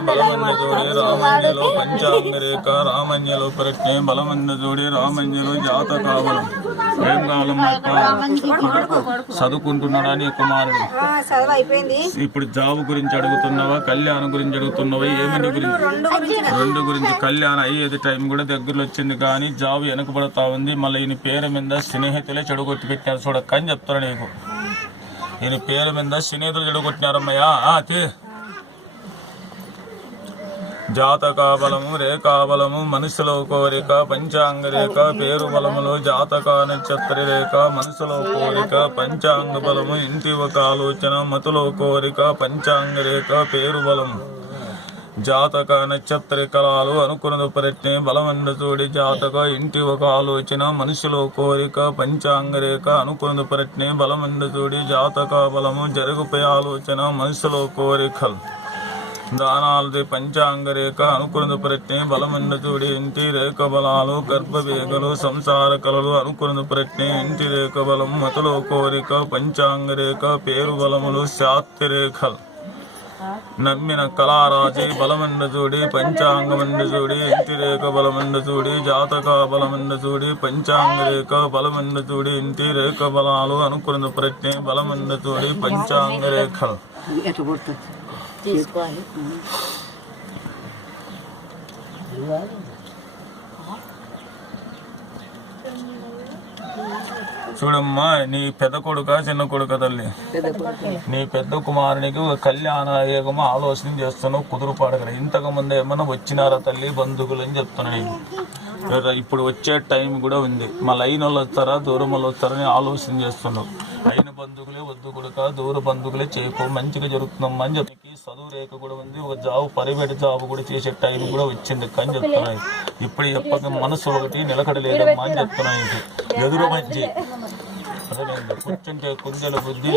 బలమన్న జోడి రామన్యలో పంచాంగరేఖ రామన్యలో ప్రజ్ఞ బలమన్న జోడి రామన్యలో జాతకావలం ఏం కావాలమ్మా చదువుకుంటున్నాడా నీ కుమారుడు? ఇప్పుడు జాబ్ గురించి అడుగుతున్నావా? కళ్యాణం గురించి అడుగుతున్నావా? ఏమిటి గురించి? రెండు గురించి కళ్యాణం అయ్యేది టైం కూడా దగ్గరలో వచ్చింది కానీ జాబ్ వెనకబడతా ఉంది. మళ్ళీ ఈయన పేరు మీద స్నేహితులే చెడగొట్టి పెట్టారు చూడక్క అని చెప్తారు నీకు. ఈయన పేరు మీద స్నేహితులు చెడగొట్టినారమ్మయ్యా. ఆ, తీ. జాతక బలము రేఖా మనసులో కోరిక పంచాంగ రేఖ పేరు బలములు జాతక నక్షత్ర రేఖ మనసులో కోరిక పంచాంగ బలము ఇంటి ఒక ఆలోచన మతులో కోరిక పంచాంగ రేఖ పేరు బలము జాతక నక్షత్ర కళాలు అనుకున్నది ప్రజ్ఞ బలమంద చూడి జాతక ఇంటి ఒక ఆలోచన మనిషిలో కోరిక పంచాంగ రేఖ అనుకున్నది ప్రజ్ఞ బలమంద చూడి జాతక బలము జరుగుపై ఆలోచన మనసులో కోరికలు దానాలది పంచాంగరేఖ అనుకృత ప్రజ్ఞ బలమంద ఇంటి రేఖ బలాలు గర్భవేగలు సంసార కళలు అనుకృత ప్రజ్ఞ ఇంటి రేఖ బలం మతలో కోరిక పంచాంగరేఖ పేరు బలములు శాస్త్ర రేఖలు నమ్మిన కళారాజి బలమండచూడి పంచాంగమండచూడి పంచాంగమంద ఇంటి రేఖ బలమంద జాతక బలమండచూడి పంచాంగరేఖ బలమండచూడి ఇంటి రేఖ బలాలు అనుకున్న ప్రజ్ఞ బలమండచూడి చూడి తీసుకోవాలి. చూడమ్మా నీ పెద్ద కొడుక చిన్న కొడుక తల్లి? నీ పెద్ద కుమారునికి కళ్యాణ యోగము ఆలోచన చేస్తున్నావు కుదురు పడగల ఇంతకు ముందు ఏమన్నా వచ్చినారా తల్లి బంధువులు అని చెప్తున్నాను ఇప్పుడు వచ్చే టైం కూడా ఉంది. మా లైన్ వాళ్ళు వస్తారా దూరం వాళ్ళు వస్తారని ఆలోచన చేస్తున్నావు. లైన్ బంధువులే వద్దు కొడుక దూర బంధువులే చేయకు మంచిగా జరుగుతుందమ్మా అని చెప్పి రేఖ కూడా ఉంది. ఒక జాబ్ పరివేట జాబ్ కూడా చేసే టైం కూడా వచ్చింది కానీ చెప్తున్నాయి. ఇప్పుడు చెప్పక మనసు ఒకటి నిలకడలేదమ్మా అని చెప్తున్నాయి. ఇది. ఎదురు మంచి అదే కూర్చుంటే కుందెల బుద్ధి